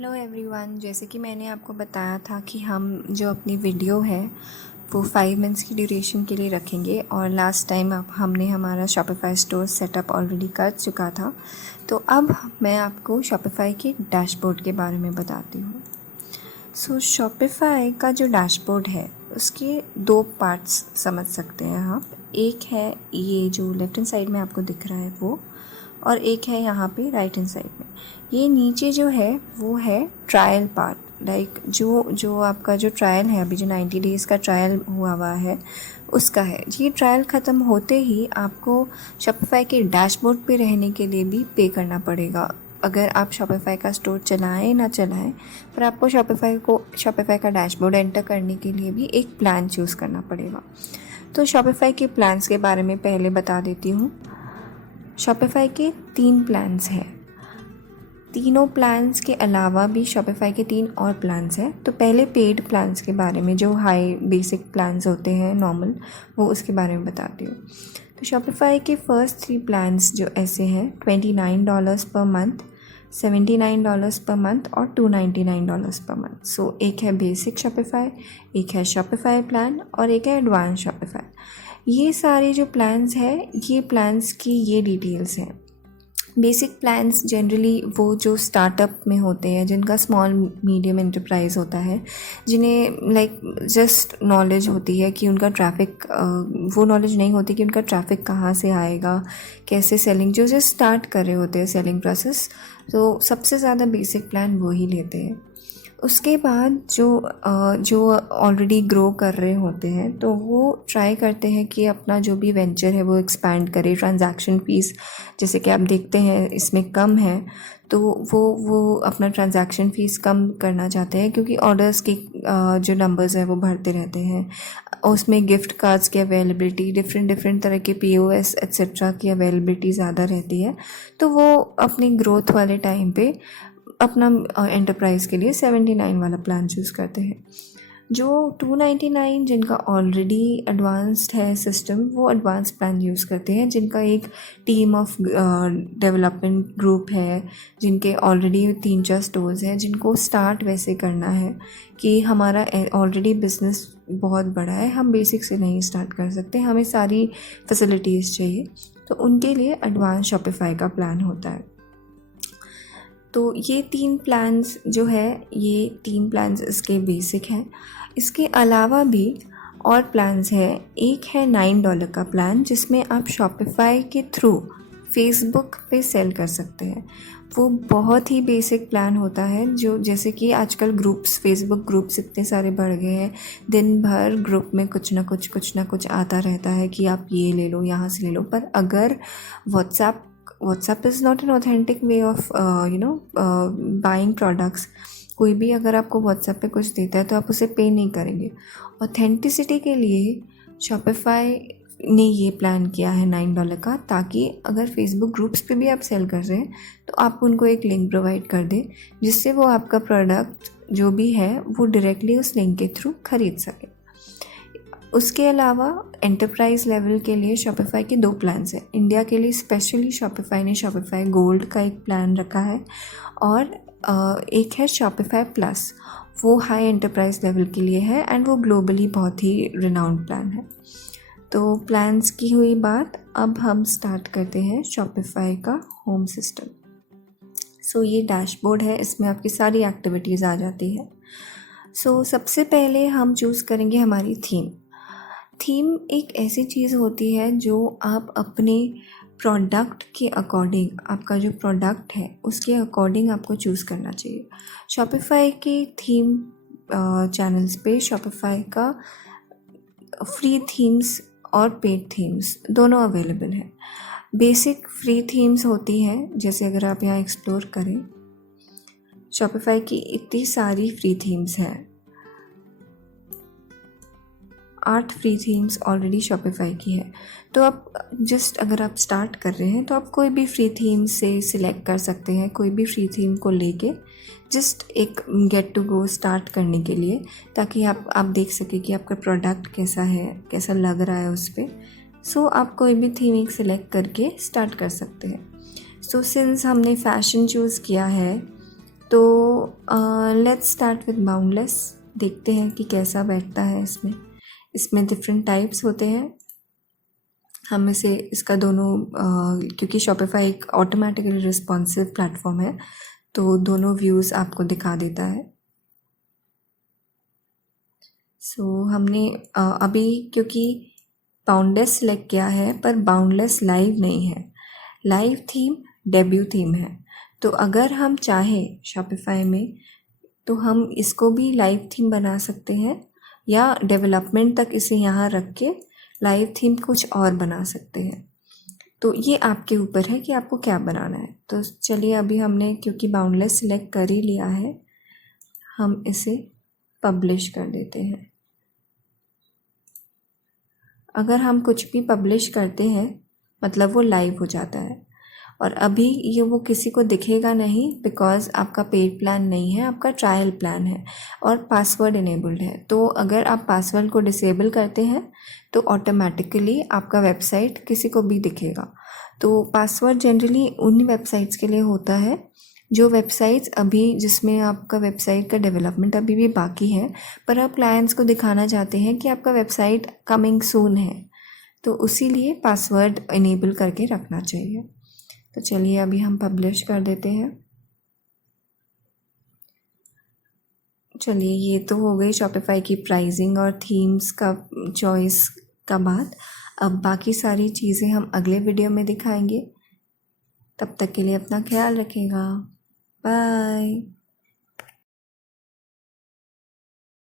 Hello everyone, जैसे कि मैंने आपको बताया था कि हम जो अपनी वीडियो है वो 5 मिनट्स की ड्यूरेशन के लिए रखेंगे। और लास्ट टाइम अब हमने हमारा शॉपिफाई स्टोर सेटअप ऑलरेडी कर चुका था। तो अब मैं आपको शॉपिफाई के डैशबोर्ड के बारे में बताती हूँ। सो शॉपिफाई का जो डैशबोर्ड है उसके दो पार्ट्स समझ सकते हैं आप। एक है ये जो लेफ्ट हैंड साइड में आपको दिख रहा है वो, और एक है यहाँ पे राइट हैंड साइड में। ये नीचे जो है वो है ट्रायल पार्ट, लाइक जो आपका जो ट्रायल है अभी जो 90 डेज़ का ट्रायल हुआ है उसका है। ये ट्रायल ख़त्म होते ही आपको शॉपिफाई के डैशबोर्ड पे रहने के लिए भी पे करना पड़ेगा। अगर आप शॉपिफाई का स्टोर चलाएं ना चलाएं, पर आपको शॉपिफाई का डैशबोर्ड एंटर करने के लिए भी एक प्लान चूज़ करना पड़ेगा। तो शॉपिफाई के प्लान्स के बारे में पहले बता देती हूँ। शॉपिफाई के 3 प्लान्स हैं। तीनों प्लान्स के अलावा भी शॉपिफाई के 3 और प्लान्स हैं। तो पहले पेड प्लान्स के बारे में, जो हाई बेसिक प्लान्स होते हैं नॉर्मल, वो उसके बारे में बताती हूँ। तो शॉपिफाई के फर्स्ट 3 प्लान्स जो ऐसे हैं $29 पर मंथ, $79 पर मंथ और $299 पर मंथ। सो एक है बेसिक शॉपिफाई, एक है शॉपिफाई प्लान और एक है एडवांस शॉपिफाई। ये सारे जो प्लान्स हैं, ये प्लान्स की ये डिटेल्स हैं। बेसिक प्लान्स जनरली वो जो स्टार्टअप में होते हैं, जिनका स्मॉल मीडियम एंटरप्राइज होता है, जिन्हें लाइक जस्ट नॉलेज होती है कि उनका ट्रैफिक, वो नॉलेज नहीं होती कि उनका ट्रैफिक कहाँ से आएगा, कैसे सेलिंग, जो स्टार्ट कर रहे होते हैं सेलिंग प्रोसेस, तो सबसे ज़्यादा बेसिक प्लान वो ही लेते हैं। उसके बाद जो ऑलरेडी ग्रो कर रहे होते हैं तो वो ट्राई करते हैं कि अपना जो भी वेंचर है वो एक्सपैंड करे। ट्रांजैक्शन फ़ीस जैसे कि आप देखते हैं इसमें कम है, तो वो अपना ट्रांजैक्शन फ़ीस कम करना चाहते हैं, क्योंकि ऑर्डर्स की जो नंबर्स हैं वो बढ़ते रहते हैं। उसमें गिफ्ट कार्ड्स की अवेलेबिलिटी, डिफरेंट तरह के POS एक्सेट्रा की अवेलेबिलिटी ज़्यादा रहती है। तो वो अपनी ग्रोथ वाले टाइम पे अपना एंटरप्राइज़ के लिए 79 वाला प्लान चूज़ करते हैं। जो 299 जिनका ऑलरेडी एडवांस्ड है सिस्टम, वो एडवांस प्लान यूज़ करते हैं, जिनका एक टीम ऑफ डेवलपमेंट ग्रुप है, जिनके ऑलरेडी 3-4 स्टोर्स हैं, जिनको स्टार्ट वैसे करना है कि हमारा ऑलरेडी बिज़नेस बहुत बड़ा है, हम बेसिक से नहीं स्टार्ट कर सकते, हमें सारी फैसिलिटीज़ चाहिए। तो उनके लिए एडवांस शॉपिफाई का प्लान होता है। तो ये 3 प्लान्स जो है, ये 3 प्लान्स इसके बेसिक हैं। इसके अलावा भी और प्लान्स हैं। एक है $9 का प्लान, जिसमें आप शॉपिफाई के थ्रू फेसबुक पे सेल कर सकते हैं। वो बहुत ही बेसिक प्लान होता है, जो जैसे कि आजकल ग्रुप्स, फेसबुक ग्रुप्स इतने सारे बढ़ गए हैं, दिन भर ग्रुप में कुछ ना कुछ आता रहता है कि आप ये ले लो, यहाँ से ले लो। पर अगर WhatsApp is not an authentic way of buying products. कोई भी अगर आपको WhatsApp पे कुछ देता है तो आप उसे पे नहीं करेंगे। ऑथेंटिसिटी के लिए शॉपिफाई ने ये प्लान किया है $9 का, ताकि अगर फेसबुक ग्रुप्स पे भी आप सेल कर रहे हैं तो आप उनको एक लिंक प्रोवाइड कर दें, जिससे वो आपका प्रोडक्ट जो भी है वो डायरेक्टली उस लिंक के थ्रू खरीद सके। उसके अलावा एंटरप्राइज लेवल के लिए शॉपिफाई के 2 प्लान्स हैं। इंडिया के लिए स्पेशली शॉपिफाई ने शॉपिफाई गोल्ड का एक प्लान रखा है, और एक है शॉपिफाई प्लस, वो हाई एंटरप्राइज लेवल के लिए है, एंड वो ग्लोबली बहुत ही रिनाउंड प्लान है। तो प्लान्स की हुई बात, अब हम स्टार्ट करते हैं शॉपिफाई का होम सिस्टम। सो ये डैशबोर्ड है, इसमें आपकी सारी एक्टिविटीज़ आ जाती है। सो सबसे पहले हम चूज़ करेंगे हमारी थीम एक ऐसी चीज़ होती है जो आप अपने प्रोडक्ट के अकॉर्डिंग, आपका जो प्रोडक्ट है उसके अकॉर्डिंग आपको चूज़ करना चाहिए। शॉपिफाई की थीम चैनल्स पे शॉपिफाई का फ्री थीम्स और पेड थीम्स दोनों अवेलेबल है। बेसिक फ्री थीम्स होती हैं, जैसे अगर आप यहाँ एक्सप्लोर करें, शॉपिफाई की इतनी सारी फ्री थीम्स हैं। 8 फ्री थीम्स ऑलरेडी शॉपिफाई की है। तो आप जस्ट अगर आप स्टार्ट कर रहे हैं तो आप कोई भी फ्री थीम से सिलेक्ट कर सकते हैं, कोई भी फ्री थीम को लेके जस्ट एक गेट टू गो स्टार्ट करने के लिए, ताकि आप देख सकें कि आपका प्रोडक्ट कैसा है, कैसा लग रहा है उस पर। सो आप कोई भी थीम एक सिलेक्ट करके स्टार्ट कर सकते हैं। सो सिंस हमने फैशन चूज़ किया है, तो लेट्स स्टार्ट विद बाउंडलेस। देखते हैं कि कैसा बैठता है इसमें डिफरेंट टाइप्स होते हैं। हम इसे इसका दोनों क्योंकि शॉपिफाई एक ऑटोमेटिकली रिस्पॉन्सिव प्लेटफॉर्म है, तो दोनों व्यूज़ आपको दिखा देता है। हमने अभी क्योंकि बाउंडलेस सेलेक्ट किया है पर बाउंडलेस लाइव नहीं है, लाइव थीम डेब्यू थीम है। तो अगर हम चाहें शॉपिफाई में तो हम इसको भी लाइव थीम बना सकते हैं, या डेवलपमेंट तक इसे यहाँ रख के लाइव थीम कुछ और बना सकते हैं। तो ये आपके ऊपर है कि आपको क्या बनाना है। तो चलिए, अभी हमने क्योंकि बाउंडलेस सिलेक्ट कर ही लिया है, हम इसे पब्लिश कर देते हैं। अगर हम कुछ भी पब्लिश करते हैं मतलब वो लाइव हो जाता है, और अभी ये वो किसी को दिखेगा नहीं बिकॉज़ आपका पेड प्लान नहीं है, आपका ट्रायल प्लान है और पासवर्ड इनेबल्ड है। तो अगर आप पासवर्ड को डिसेबल करते हैं तो ऑटोमेटिकली आपका वेबसाइट किसी को भी दिखेगा। तो पासवर्ड जनरली उन वेबसाइट्स के लिए होता है जो वेबसाइट्स अभी जिसमें आपका वेबसाइट का डेवलपमेंट अभी भी बाकी है, पर आप क्लाइंट्स को दिखाना चाहते हैं कि आपका वेबसाइट कमिंग सून है, तो उसीलिए पासवर्ड इनेबल करके रखना चाहिए। तो चलिए, अभी हम पब्लिश कर देते हैं। चलिए, ये तो हो गई शॉपिफाई की प्राइसिंग और थीम्स का चॉइस का बात। अब बाकी सारी चीज़ें हम अगले वीडियो में दिखाएंगे। तब तक के लिए अपना ख्याल रखिएगा। बाय।